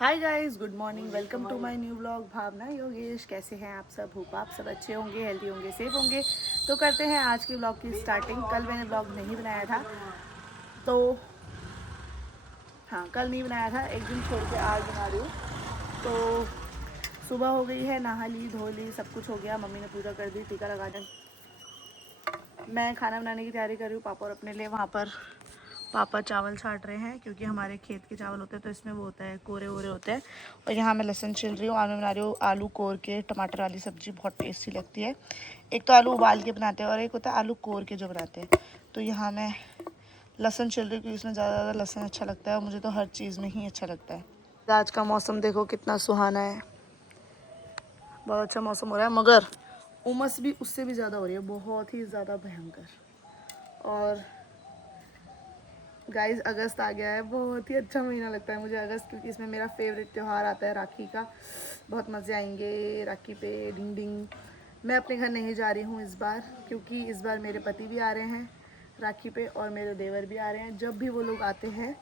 Hi guys, good morning. Welcome to my new vlog. Bhavna Yogesh, कैसे हैं आप सब? होप आप सब अच्छे होंगे, हेल्दी होंगे, सेफ होंगे। तो करते हैं आज की व्लॉग की स्टार्टिंग। कल मैंने व्लॉग नहीं बनाया था, तो हाँ, कल नहीं बनाया था, एक दिन छोड़ के आज बना रही हूँ। तो सुबह हो गई है, नहा ली, धो ली, सब कुछ हो गया। मम्मी ने पूजा कर दी, टीका लगा दी। मैं खाना बनाने की तैयारी कर रही हूँ। पापा और अपने लिए वहाँ पर पापा चावल छाट रहे हैं, क्योंकि हमारे खेत के चावल होते हैं तो इसमें वो होता है, कोरे वोरे होते हैं। और यहाँ मैं लहसुन छिल रही हूँ। आज मैं बना रही हूँ आलू कोर के टमाटर वाली सब्ज़ी, बहुत टेस्टी लगती है। एक तो आलू उबाल के बनाते हैं और एक होता है आलू कोर के जो बनाते हैं। तो यहाँ मैं लहसुन छिल रही हूँ क्योंकि इसमें ज़्यादा लहसुन अच्छा लगता है, और मुझे तो हर चीज़ में ही अच्छा लगता है। आज का मौसम देखो कितना सुहाना है, बहुत अच्छा मौसम हो रहा है, मगर उमस भी उससे भी ज़्यादा हो रही है, बहुत ही ज़्यादा भयंकर। और गाइस, अगस्त आ गया है। बहुत ही अच्छा महीना लगता है मुझे अगस्त, क्योंकि इसमें मेरा फेवरेट त्यौहार आता है, राखी का। बहुत मज़े आएंगे राखी पे, डिंग डिंग। मैं अपने घर नहीं जा रही हूँ इस बार, क्योंकि इस बार मेरे पति भी आ रहे हैं राखी पे और मेरे देवर भी आ रहे हैं। जब भी वो लोग आते हैं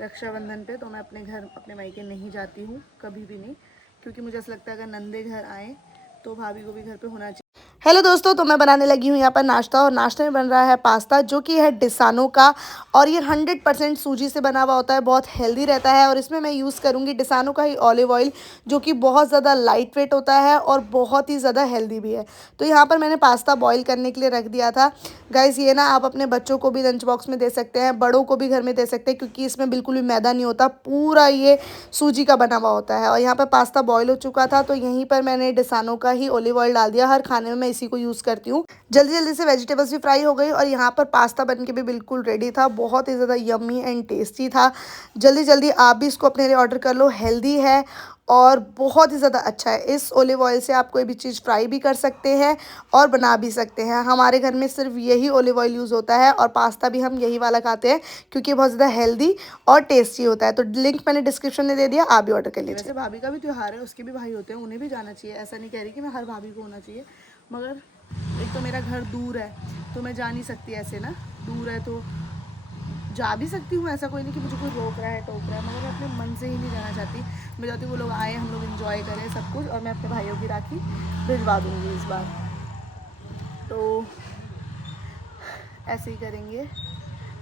रक्षाबंधन पे, तो मैं अपने घर, अपने मायके नहीं जाती हूँ, कभी भी नहीं। क्योंकि मुझे ऐसा लगता है अगर नंदे घर आएँ तो भाभी को भी घर पे होना चाहिए। हेलो दोस्तों, तो मैं बनाने लगी हूँ यहाँ पर नाश्ता, और नाश्ते में बन रहा है पास्ता, जो कि है डिसानो का। और ये 100% सूजी से बना हुआ होता है, बहुत हेल्दी रहता है। और इसमें मैं यूज़ करूँगी डिसानो का ही ऑलिव ऑयल, जो कि बहुत ज़्यादा लाइट वेट होता है और बहुत ही ज़्यादा हेल्दी भी है। तो यहाँ पर मैंने पास्ता बॉईल करने के लिए रख दिया था। गाइस, ये ना आप अपने बच्चों को भी लंच बॉक्स में दे सकते हैं, बड़ों को भी घर में दे सकते हैं, क्योंकि इसमें बिल्कुल भी मैदा नहीं होता, पूरा ये सूजी का बना हुआ होता है। और यहाँ पर पास्ता बॉईल हो चुका था, तो यहीं पर मैंने डिसानो का ही ऑलिव ऑयल डाल दिया। हर खाने में मैं इसी को यूज़ करती हूँ। जल्दी जल्दी से वेजिटेबल्स भी फ्राई हो गई, और यहाँ पर पास्ता बन के भी बिल्कुल रेडी था। बहुत ही ज़्यादा यम्मी एंड टेस्टी था। जल्दी जल्दी आप भी इसको अपने लिए ऑर्डर कर लो। हेल्दी है और बहुत ही ज़्यादा अच्छा है। इस ऑलिव ऑयल से आप कोई भी चीज़ फ्राई भी कर सकते हैं और बना भी सकते हैं। हमारे घर में सिर्फ यही ऑलिव ऑयल यूज़ होता है, और पास्ता भी हम यही वाला खाते हैं, क्योंकि बहुत ज़्यादा हेल्दी और टेस्टी होता है। तो लिंक मैंने डिस्क्रिप्शन में दे दिया, आप भी ऑर्डर कर लीजिए। वैसे भाभी का भी त्यौहार है, उसके भी भाई होते हैं, उन्हें भी जाना चाहिए। ऐसा नहीं कह रही कि मैं हर भाभी को होना चाहिए, मगर एक तो मेरा घर दूर है, तो मैं जा नहीं सकती ऐसे ना। दूर है तो जा भी सकती हूँ, ऐसा कोई नहीं कि मुझे कोई रोक रहा है, टोक रहा है, मगर मैं अपने मन से ही नहीं जाना चाहती। मैं चाहती हूँ वो लोग आए, हम लोग इन्जॉय करें सब कुछ, और मैं अपने भाइयों की राखी भिजवा दूँगी इस बार। तो ऐसे ही करेंगे।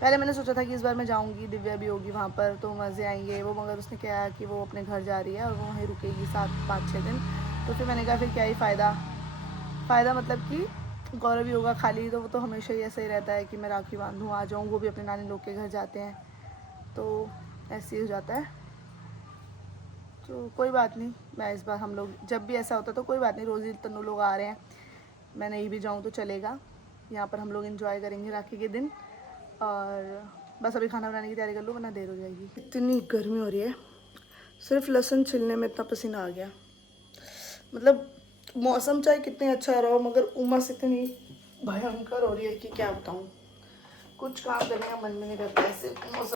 पहले मैंने सोचा था कि इस बार मैं जाऊंगी, दिव्या भी होगी वहाँ पर, तो मज़े आएंगे वो, मगर उसने क्या कि वो अपने घर जा रही है और वो वहीं रुकेगी 7-5-6 दिन। तो फिर मैंने कहा फिर क्या ही फ़ायदा मतलब कि गौरव भी होगा खाली, तो वो तो हमेशा ही ऐसा ही रहता है कि मैं राखी बांधूँ, आ जाऊँ। वो भी अपने नानी लोग के घर जाते हैं, तो ऐसे ही हो जाता है। तो कोई बात नहीं, मैं इस बार, हम लोग जब भी ऐसा होता तो कोई बात नहीं, रोज़ ही तन्नू लोग आ रहे हैं, मैं नहीं भी जाऊँ तो चलेगा। यहाँ पर हम लोग इंजॉय करेंगे राखी के दिन। और बस अभी खाना बनाने की तैयारी कर लूँ, वरना देर हो जाएगी। इतनी गर्मी हो रही है, सिर्फ लहसुन छिलने में इतना पसीना आ गया। मतलब मौसम चाहे कितने अच्छा रहो, मगर उमस इतनी भयंकर हो रही है कि क्या बताऊँ। कुछ काम करने का मन भी नहीं करता ऐसे मौसम।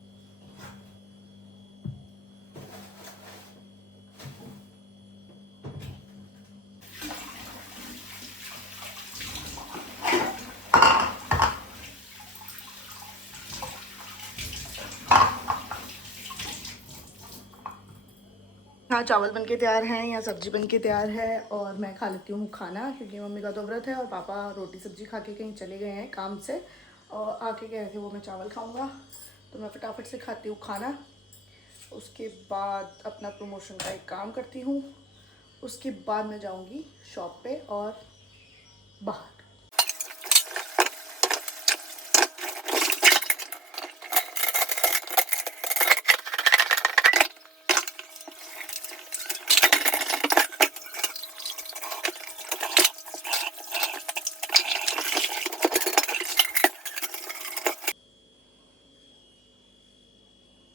हाँ, चावल बन के तैयार हैं या सब्जी बन के तैयार है, और मैं खा लेती हूँ खाना, क्योंकि मम्मी का तो व्रत है और पापा रोटी सब्जी खा के कहीं चले गए हैं काम से, और आके कह रहे थे वो मैं चावल खाऊंगा। तो मैं फटाफट से खाती हूँ खाना। उसके बाद अपना प्रमोशन का एक काम करती हूँ। उसके बाद मैं जाऊँगी शॉप पे और बाहर।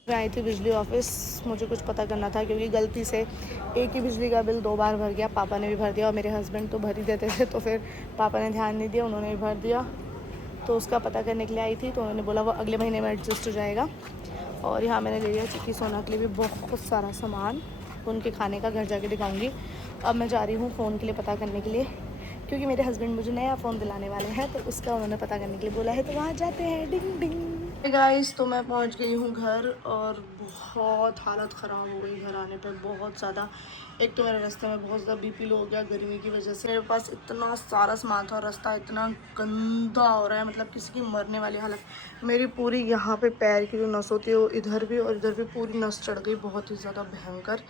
मैं आई थी बिजली ऑफिस, मुझे कुछ पता करना था, क्योंकि गलती से एक ही बिजली का बिल 2 बार भर गया। पापा ने भी भर दिया और मेरे हस्बैंड तो भर ही देते थे, तो फिर पापा ने ध्यान नहीं दिया, उन्होंने भी भर दिया। तो उसका पता करने के लिए आई थी, तो उन्होंने बोला वो अगले महीने में एडजस्ट हो जाएगा। और यहाँ मैंने ले लिया चिक्की सोना के लिए भी बहुत सारा सामान, उनके खाने का घर जाके दिखाऊँगी। अब मैं जा रही हूँ फ़ोन के लिए पता करने के लिए, क्योंकि मेरे हस्बैंड मुझे नया फ़ोन दिलाने वाले हैं, तो उसका उन्होंने पता करने के लिए बोला है, तो वहाँ जाते हैं। डिंग डिंग। गाइस, तो मैं पहुंच गई हूँ घर और बहुत हालत ख़राब हो गई घर आने पे, बहुत ज़्यादा। एक तो मेरे रास्ते में बहुत ज़्यादा बीपी लो हो गया गर्मी की वजह से। मेरे पास इतना सारा सामान था और रास्ता इतना गंदा हो रहा है, मतलब किसी की मरने वाली हालत। मेरी पूरी यहाँ पे पैर की जो नस होती है वो इधर भी और इधर भी पूरी नस चढ़ गई, बहुत ही ज़्यादा भयंकर।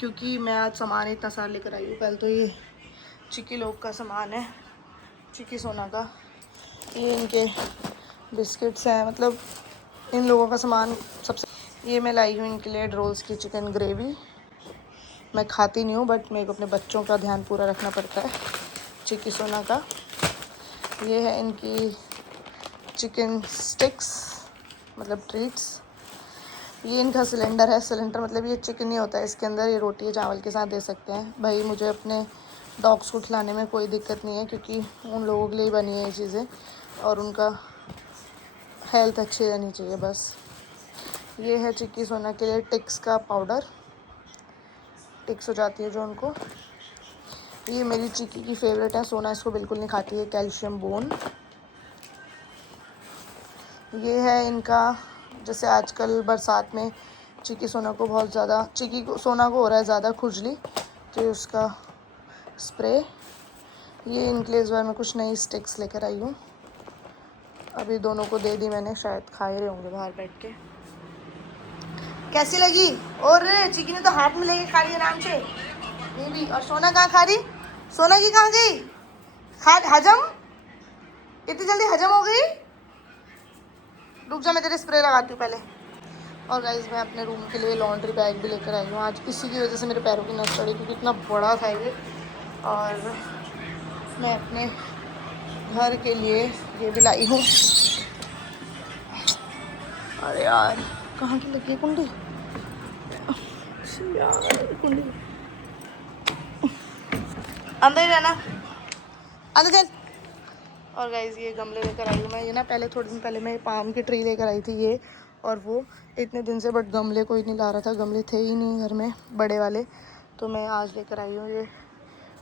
क्योंकि मैं आज सामान इतना सारा लेकर आई हूँ। पहले तो ये चिक्की लोग का सामान है, चिक्की सोना का, ये इनके बिस्किट्स हैं, मतलब इन लोगों का सामान सबसे। ये मैं लाई हूँ इनके लिए रोल्स की चिकन ग्रेवी। मैं खाती नहीं हूँ बट मेरे को अपने बच्चों का ध्यान पूरा रखना पड़ता है। चिक्की सोना का ये है इनकी चिकन स्टिक्स, मतलब ट्रीट्स। ये इनका सिलेंडर है। सिलेंडर मतलब ये चिकन नहीं होता है इसके अंदर, ये रोटी चावल के साथ दे सकते हैं। भाई मुझे अपने डॉग्स को खिलाने में कोई दिक्कत नहीं है क्योंकि उन लोगों के लिए बनी है ये चीज़ें और उनका हेल्थ अच्छी रहनी चाहिए बस। ये है चिक्की सोना के लिए टिक्स का पाउडर, टिक्स हो जाती है जो उनको। ये मेरी चिक्की की फेवरेट है, सोना इसको बिल्कुल नहीं खाती है, कैल्शियम बोन। ये है इनका, जैसे आजकल बरसात में चिक्की सोना को बहुत ज़्यादा, चिक्की को सोना को हो रहा है ज़्यादा खुजली, तो उसका स्प्रे। ये इनके लिए इस बार मैं कुछ नई स्टिक्स लेकर आई हूँ। अभी दोनों को दे दी मैंने, शायद खा ही रहे होंगे बाहर बैठ के। कैसी लगी? और चिक्की ने तो हाथ में लेके खा लिया आराम से, ये भी। और सोना कहाँ खा रही? सोना की कहाँ गई? खा हजम, इतनी जल्दी हजम हो गई? रुक जा, मैं तेरे स्प्रे लगाती हूँ पहले। और गाइस, मैं अपने रूम के लिए लॉन्ड्री बैग भी लेकर आई हूँ आज, इसी की वजह से मेरे पैरों की नस चढ़ी क्योंकि इतना बड़ा था ये। और मैं अपने घर के लिए ये भी लाई हूँ। अरे यार, कहाँ की लगी है कुंडी? यार कुंडी अंदर ही रहना, अंदर चल। और गाइस, ये गमले लेकर आई हूँ मैं। ये ना पहले थोड़े दिन पहले मैं पाम की ट्री लेकर आई थी ये और वो, इतने दिन से, बट गमले कोई नहीं ला रहा था, गमले थे ही नहीं घर में बड़े वाले। तो मैं आज लेकर आई हूँ ये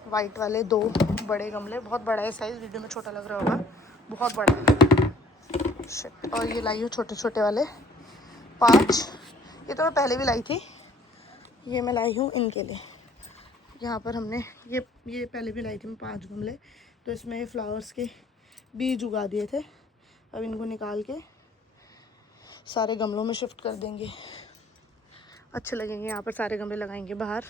वाइट वाले 2 बड़े गमले। बहुत बड़ा है साइज़, वीडियो में छोटा लग रहा होगा, बहुत बड़ा है। शिट। और ये लाई हूँ छोटे छोटे वाले 5। ये तो मैं पहले भी लाई थी, ये मैं लाई हूँ इनके लिए। यहाँ पर हमने ये पहले भी लाई थी मैं 5 गमले। तो इसमें ये फ्लावर्स के बीज उगा दिए थे। अब इनको निकाल के सारे गमलों में शिफ्ट कर देंगे, अच्छे लगेंगे। यहाँ पर सारे गमले लगाएंगे बाहर।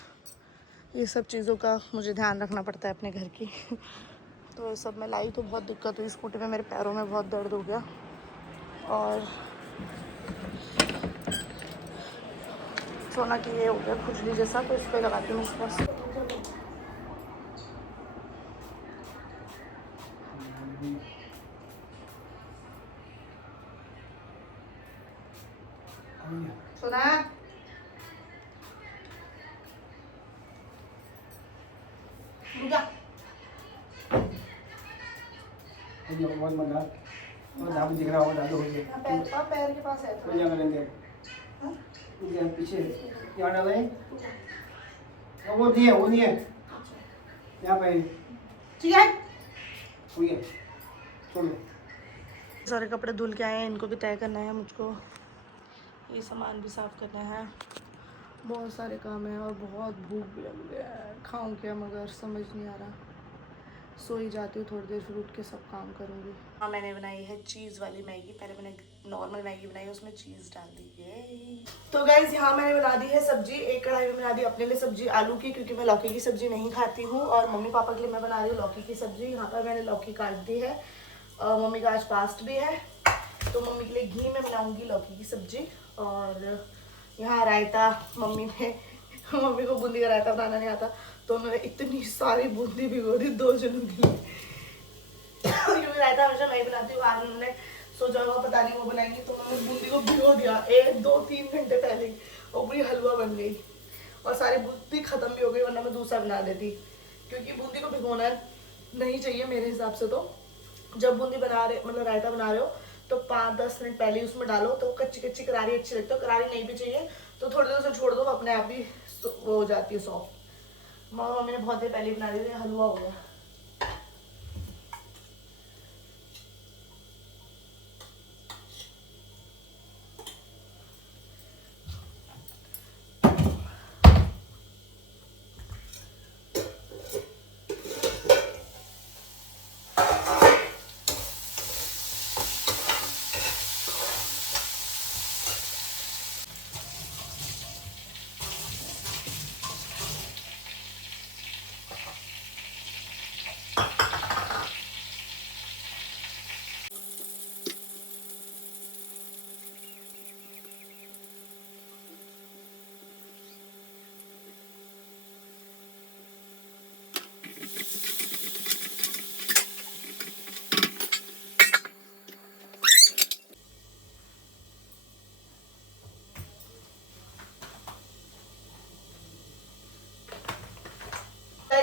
ये सब चीज़ों का मुझे ध्यान रखना पड़ता है अपने घर की। तो ये सब मैं लाई तो बहुत दिक्कत हुई स्कूटी में, मेरे पैरों में बहुत दर्द हो गया और सोना की ये हो गया खुजली जैसा। तो इस पर लगाती हूँ इस पर। सोना दिख रहा होगा, पैर के पास है पीछे यहाँ डाला है, वो नहीं है, वो नहीं है यहाँ पे, ठीक है। वही है, छोड़ दो। सारे कपड़े धुल के आए हैं, इनको भी तय करना है मुझको, ये सामान भी साफ़ करना है। बहुत सारे काम हैं और बहुत भूख भी लग गया है। खाऊं क्या मगर समझ नहीं आ रहा। सो ही जाती हूँ थोड़ी देर, फिर उठ के सब काम करूँगी। हाँ, मैंने बनाई है चीज़ वाली मैगी। पहले मैंने नॉर्मल मैगी बनाई, उसमें चीज़ डाल दी है। तो गाइज, यहाँ मैंने बना दी है सब्जी। एक कढ़ाई में बना दी अपने लिए सब्जी आलू की, क्योंकि मैं लौकी की सब्जी नहीं खाती हूँ। और मम्मी पापा के लिए मैं बना रही हूँ लौकी की सब्जी। यहाँ पर मैंने लौकी काट दी है। मम्मी का आज फास्ट भी है, तो मम्मी के लिए घी में बनाऊँगी लौकी की सब्जी। और यहाँ रायता मम्मी को बूंदी का रायता बनाना नहीं आता, तो उन्होंने इतनी सारी बूंदी भिगो दी 2 जनों के लिए। क्योंकि रायता हमेशा मैं ही बनाती हूँ। आज उन्होंने सोचा होगा पता नहीं वो बनाएंगी, तो उन्होंने बूंदी को भिगो दिया 1, 2, 3 घंटे पहले ही, और पूरी हलवा बन गई। और सारी बूंदी खत्म भी हो गई, वरना मैं दूसरा बना देती। क्योंकि बूंदी को भिगोना नहीं चाहिए मेरे हिसाब से। तो जब बूंदी बना रहे, मतलब रायता बना रहे हो, तो 5-10 मिनट पहले ही उसमें डालो, तो कच्ची कच्ची करारी अच्छी लगती है। करारी नहीं भी चाहिए तो थोड़ी देर उसे छोड़ दो, अपने आप ही वो हो जाती है सॉफ्ट। मम्मी ने बहुत देर पहले बना दी थी, हलवा हो गया।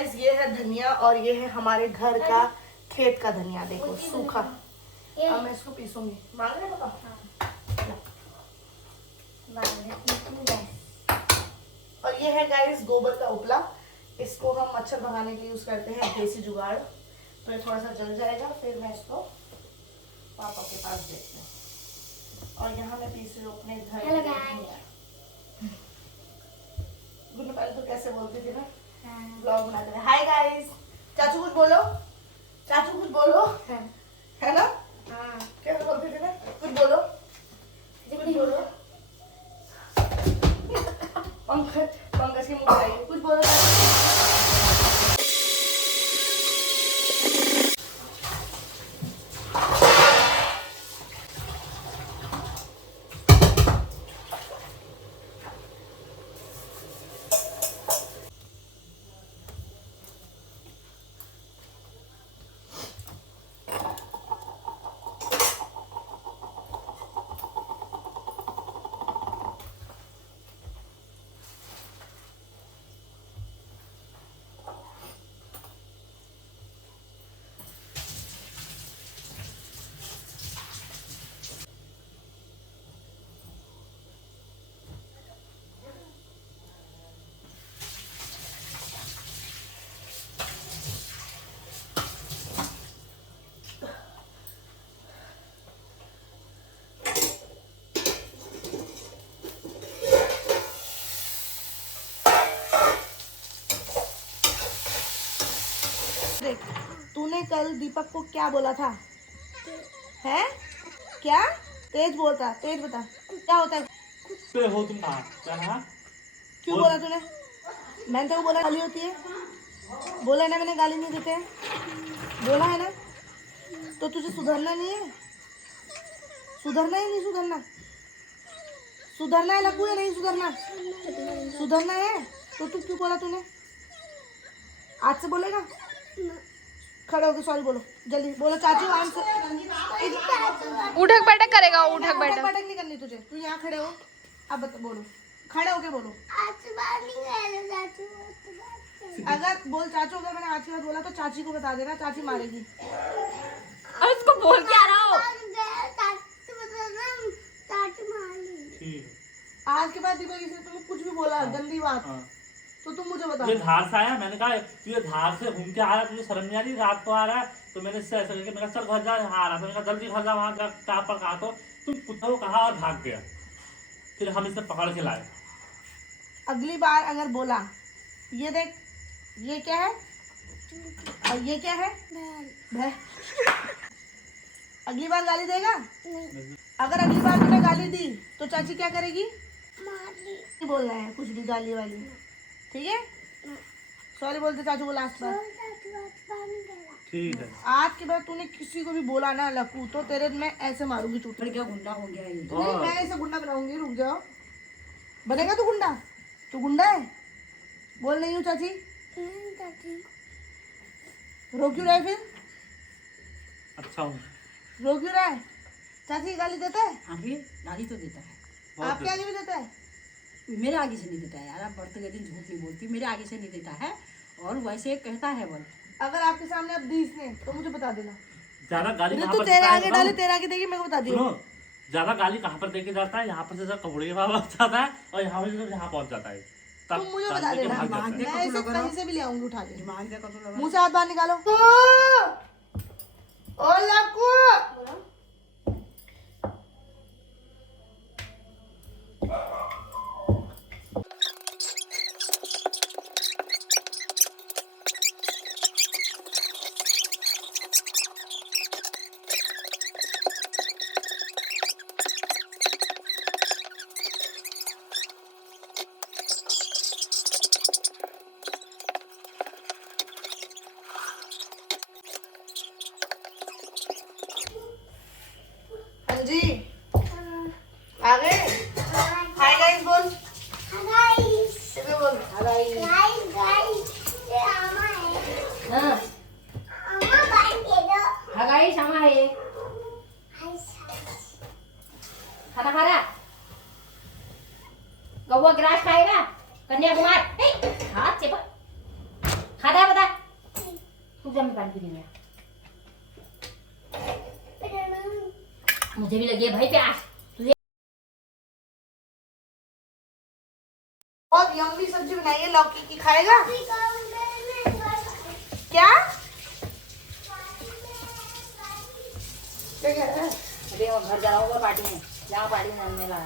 गाइस ये है धनिया और ये है हमारे घर का खेत का धनिया, देखो सूखा। अब मैं इसको पीसूंगी। मांग रहे पापा? और ये है गाइस गोबर का उपला, इसको हम मच्छर भगाने के लिए यूज करते हैं, देसी जुगाड़। तो ये थोड़ा सा जल जाएगा, फिर मैं इसको पापा के पास देते हैं। और यहाँ मैं पीस रही हूँ अपने घर। गुन्नू पहले तो कैसे बोलती थी ना, ब्लॉग बना रहे। हाय गाइस, चाचू कुछ बोलो, चाचू कुछ बोलो, है ना? कैसे बोलती थी ना, कुछ बोलो, कुछ बोलो। पंकज की मुंह आई, कुछ बोलो। देख, तूने कल दीपक को क्या बोला था? है क्या? तेज बोलता, तेज बता क्या होता है? हो तुम कहा? क्यों बोला तूने? मैंने तेरे को बोला गाली होती है? बोला ना मैंने गाली नहीं देते हैं, बोला है ना? तो तुझे सुधरना नहीं है? सुधरना ही नहीं सुधरना? सुधरना है लकू या नहीं सुधरना? सुधरना है तो तू क्यों बोला तूने? आज से बोलेगा? खड़े होकर सॉरी बोलो, जल्दी बोलो। चाचू उठक बैठक करेगा, उठक बैठक नहीं करनी तुझे, तू यहाँ खड़े हो। अब बोलो, खड़े होके बोलो। अगर बोल चाचू, अगर मैंने आज की बात बोला तो चाची को बता देना, चाची मारेगी। इसको बोल क्या रहा हो? आज के बाद दीपक किसी तुम्हें कुछ भी बोला गंदी बात तो तुम मुझे बता। ये धार से आया, मैंने कहा तू ये धार से घूम के आ रहा है, तुझे शर्म नहीं आ रही? रात को आ रहा है तो मैंने इससे ऐसा करके मैंने चल घर जा, यहाँ आ रहा था, मैंने कहा जल्दी घर जा, वहाँ पर कहा तो तुम कुत्ता को कहा और भाग गया, फिर हम इसे पकड़ के लाए। अगली बार अगर बोला, ये देख ये क्या है और ये क्या है? भैंस। अगली बार गाली देगा? अगर अगली बार तूने गाली दी तो चाची क्या करेगी? नहीं बोलना है कुछ भी गाली वाली, ठीक है? सॉरी बोलते चाचू को लास्ट बार। ठीक है। आज के बाद तूने किसी को भी बोला ना लकू तो तेरे मैं ऐसे मारूंगी चूट। क्या गुंडा हो गया ये? नहीं, मैं ऐसे गुंडा बनाऊंगी, रुक जाओ। बनेगा तू गुंडा? तू गुंडा है? बोल नहीं हूँ चाची। रो क्यों रहा है फिर? अच्छा हूँ। रो क्यों रहा है? चाची गाली देता है? अभी गाली तो देता है, आपके आगे भी देता है? मेरे आगे से नहीं देता है यार, आप बढ़ते गए दिन झूठ नहीं बोलती, मेरे आगे से नहीं देता है और वैसे कहता है बोल। अगर आपके सामने अब दी इसने तो मुझे बता देना। ज्यादा गाली नहीं कहाँ तो पर तेरे देता है आगे बताओ? डाले, तेरे आगे देगी, मेरे को बता दियो। सुनो, ज्यादा गाली कहाँ पर देके जाता है? यहाँ पर से कपड़े के पहुंच जाता है और यहाँ से यहाँ पहुंच जाता है, तब तुम मुझे बता गाली देके देना, भाग जाता है। मैं इसे कहीं से भी ले आऊंगी उठा के। दिमाग देखो तो लगा। मुंह से हाथ बाहर निकालो। ओ लकू, हाँ जी आ गए। हाय गाइस बोल, इसे बोल हाय। हाँ हाँ गाइस, हम आए। खाना खा रहा? कौवा ग्रास खाएगा? कन्याकुमार हाथ से खाना बता। पहन के दिया। मुझे भी लगी है भाई प्यास। तुझे बहुत यम्मी सब्जी बनाई है लौकी की, खाएगा क्या? क्या कह रहा है? अभी मैं घर जा रहा हूँ पार्टी में, जहाँ पार्टी में जाने लगा,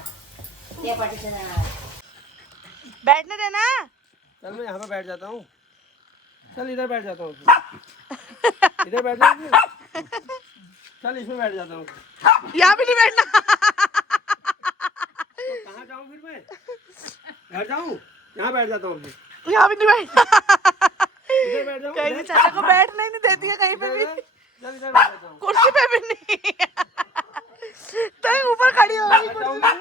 क्या पार्टी से जाना है? बैठने देना। चल मैं यहाँ पे बैठ जाता हूँ। चल इधर बैठ जाता हूँ। इधर बैठ जाऊँ। चल इसमें बैठ जाता हूँ। यहाँ भी नहीं बैठना। तो कहाँ जाऊँ फिर मैं? घर जाऊँ? यहाँ बैठ जाता हूँ फिर। यहाँ भी नहीं बैठना। इधर बैठ जाऊँ। कहीं चाचा को बैठना ही नहीं देती है कहीं पे भी, चल इधर बैठ जाता हूँ। कुर्सी पे भी नहीं। तो ऊपर खड़ी हो गई बैठ जाऊँ मैं?